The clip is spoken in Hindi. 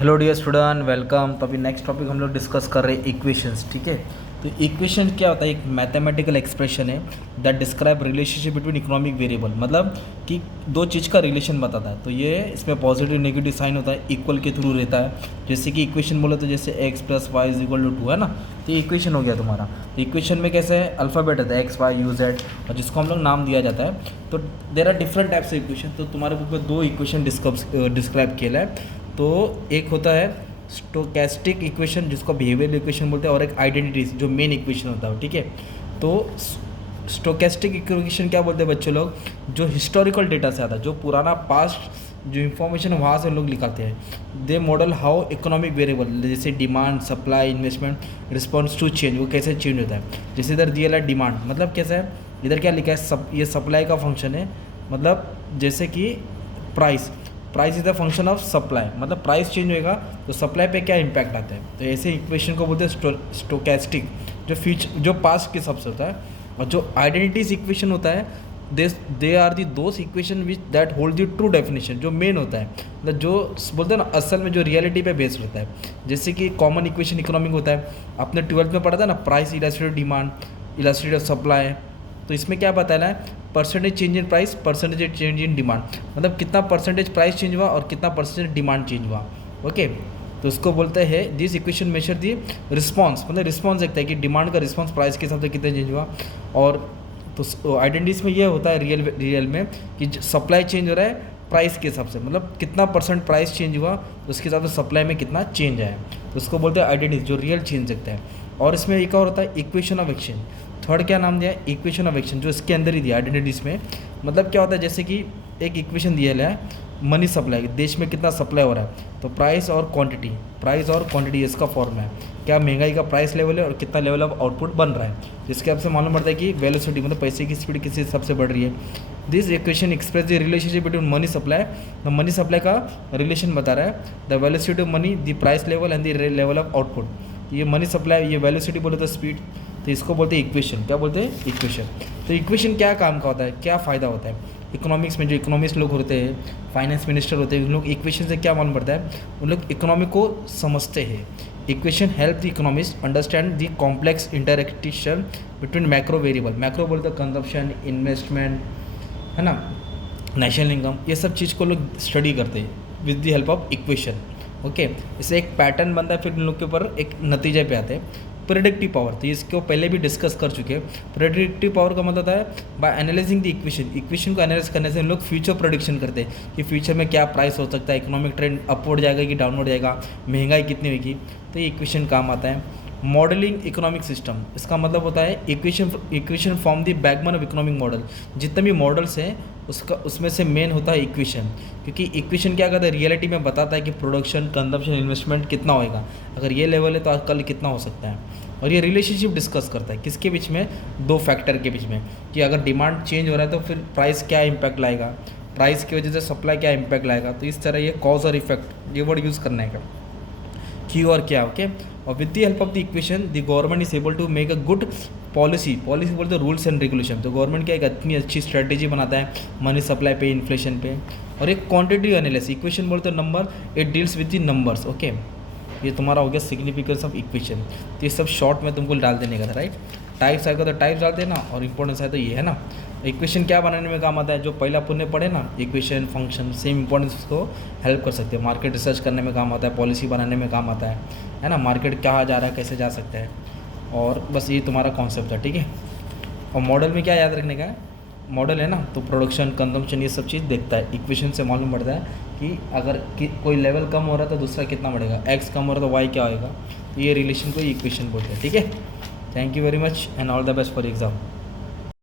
Hello dear student, welcome. तो अभी नेक्स्ट टॉपिक हम लोग डिस्कस कर रहे हैं इक्वेशंस। ठीक है, तो इक्वेशन क्या होता है? एक मैथमेटिकल एक्सप्रेशन है that describe relationship between economic variable, मतलब कि दो चीज़ का रिलेशन बताता है। तो ये इसमें पॉजिटिव नेगेटिव साइन होता है, इक्वल के थ्रू रहता है। जैसे कि इक्वेशन बोले तो जैसे x plus y is equal to 2 है ना, तो ये इक्वेशन हो गया तुम्हारा। तो इक्वेशन में कैसे है, अल्फ़ाबेट होता है एक्स वाई यू जेड, और जिसको हम लोग नाम दिया जाता है। तो there are different types of equation. तो तुम्हारे बुक में दो इक्वेशन डिस्क्राइब किया है। तो एक होता है स्टोकेस्टिक इक्वेशन, जिसको बिहेवियरल इक्वेशन बोलते हैं, और एक आइडेंटिटी जो मेन इक्वेशन होता है। ठीक है, तो स्टोकेस्टिक इक्वेशन क्या बोलते हैं बच्चों लोग? जो हिस्टोरिकल डेटा से आता है, जो पुराना पास्ट जो इन्फॉर्मेशन वहाँ से लोग निकालते हैं। They model how economic variable जैसे demand, supply, investment, response to change, वो कैसे चेंज होता है। जैसे इधर दिया है डिमांड, मतलब कैसा है, इधर क्या लिखा है, ये सप्लाई का फंक्शन है। मतलब जैसे कि price is the function of supply, मतलब प्राइस चेंज होएगा तो सप्लाई पे क्या इम्पैक्ट आता है। तो ऐसे इक्वेशन को बोलते हैं स्टोकेस्टिक, जो फ्यूचर जो पास्ट के हिसाब से होता है। और जो आइडेंटिटीज इक्वेशन होता है, they are the those equation which that hold the true definition, जो मेन होता है, मतलब जो बोलते हैं ना असल में जो रियलिटी पे बेस्ड रहता है। जैसे कि कॉमन इक्वेशन इकोनॉमिक होता है, आपने 12th में पढ़ा था ना, price elasticity demand elasticity of supply. तो इसमें क्या बताना है, percentage change in price, percentage change in demand, मतलब कितना परसेंटेज प्राइस चेंज हुआ और कितना परसेंटेज डिमांड चेंज हुआ। ओके, तो उसको बोलते हैं this equation measure the response, मतलब रिस्पॉन्स देखता है कि डिमांड का रिस्पॉन्स प्राइस के हिसाब से कितना चेंज हुआ। और तो आइडेंटिटीज में ये होता है रियल में कि सप्लाई चेंज हो रहा है प्राइस के हिसाब से, मतलब कितना परसेंट प्राइस चेंज हुआ तो उसके हिसाब से सप्लाई में कितना चेंज आया। तो उसको बोलते हैं आइडेंटिटीज, जो रियल चेंज देखता है। और इसमें एक और होता है इक्वेशन ऑफ एक्शन। थर्ड क्या नाम दिया है, इक्वेशन ऑफ एक्शन, जो इसके अंदर ही दिया आइडेंटिटीज में। मतलब क्या होता है, जैसे कि एक इक्वेशन दिया है मनी सप्लाई, देश में कितना सप्लाई हो रहा है, तो प्राइस और क्वांटिटी इसका फॉर्मूला है। क्या महंगाई का प्राइस लेवल है और कितना लेवल ऑफ आउटपुट बन रहा है, जिसके आपसे मालूम पड़ता है कि वेलोसिटी, मतलब पैसे की स्पीड किस हिसाब से बढ़ रही है। This equation express the relationship between money supply, तो मनी सप्लाई का रिलेशन बता रहा है, the velocity of money, the price level and the level of output. ये मनी सप्लाई, ये वेलोसिटी बोले तो स्पीड, तो इसको बोलते हैं इक्वेशन। क्या बोलते हैं, इक्वेशन। तो इक्वेशन क्या काम का होता है, क्या फ़ायदा होता है इकोनॉमिक्स में? जो इकोनॉमिस्ट लोग होते हैं, फाइनेंस मिनिस्टर होते हैं, उन लोग इक्वेशन से क्या मालूम पड़ता है, उन लोग इकोनॉमी को समझते हैं। Equation help the economist understand the complex interaction between macro variable, macro बोलते हैं कंजप्शन, इन्वेस्टमेंट, है ना, नेशनल इनकम, ये सब चीज़ को लोग स्टडी करते हैं with the help of equation. Okay, इससे एक पैटर्न बनता है, फिर उन लोग के ऊपर एक नतीजे पे आते हैं। प्रेडिक्टिव पावर, तो इसको पहले भी डिस्कस कर चुके हैं। प्रेडिक्टिव पावर का मतलब है बाय एनालाइजिंग द इक्वेशन को एनालाइज करने से हम लोग फ्यूचर प्रोडिक्शन करते हैं कि फ्यूचर में क्या प्राइस हो सकता है, इकोनॉमिक ट्रेंड अपवर्ड जाएगा कि डाउनवर्ड जाएगा, महंगाई कितनी होगी, तो ये इक्वेशन काम आता है। मॉडलिंग इकोनॉमिक सिस्टम, इसका मतलब होता है equation form the backbone of economic model. जितने भी मॉडल्स हैं उसमें से मेन होता है इक्वेशन, क्योंकि इक्वेशन क्या करता है, रियलिटी में बताता है कि प्रोडक्शन, कंजप्शन, इन्वेस्टमेंट कितना होएगा, अगर ये लेवल है तो कल कितना हो सकता है। और ये रिलेशनशिप डिस्कस करता है किसके बीच में, दो फैक्टर के बीच में, कि अगर डिमांड चेंज हो रहा है तो फिर प्राइस क्या इम्पैक्ट लाएगा, प्राइस की वजह से सप्लाई क्या इम्पैक्ट लाएगा। तो इस तरह ये कॉज और इफेक्ट, ये वर्ड यूज़ करना है क्यों और क्या। ओके, और with the help of the equation the government is able to make a good policy बोलते हैं रूल्स एंड रेगुलेशन। तो गवर्नमेंट क्या एक इतनी अच्छी स्ट्रेटेजी बनाता है मनी सप्लाई पे, इन्फ्लेशन पे। और एक क्वांटिटी एनालिसिस, इक्वेशन बोलते हैं number, it deals with the numbers. Okay, ये तुम्हारा हो गया सिग्निफिकेंस ऑफ इक्वेशन। तो ये सब शॉर्ट में तुमको डाल देने का था, राइट। टाइप्स आएगा तो टाइप्स डाल देना, और इंपॉर्टेंस है तो ये है ना। इक्वेशन क्या बनाने में काम आता है, जो पहला पुण्य पढ़े ना, इक्वेशन, फंक्शन, सेम इंपॉर्टेंस उसको हेल्प कर सकते हैं। मार्केट रिसर्च करने में काम आता है, पॉलिसी बनाने में काम आता है ना, मार्केट कहाँ जा रहा है, कैसे जा सकता है। और बस ये तुम्हारा कॉन्सेप्ट है, ठीक है। और मॉडल में क्या याद रखने का है, मॉडल है ना, तो प्रोडक्शन, कंजम्पशन, ये सब चीज़ देखता है। इक्वेशन से मालूम पड़ता है कि अगर कोई लेवल कम हो रहा है तो दूसरा कितना बढ़ेगा, एक्स कम हो रहा है तो वाई क्या होएगा। तो ये रिलेशन को इक्वेशन बोलते हैं, ठीक है। Thank you very much and all the best for exam.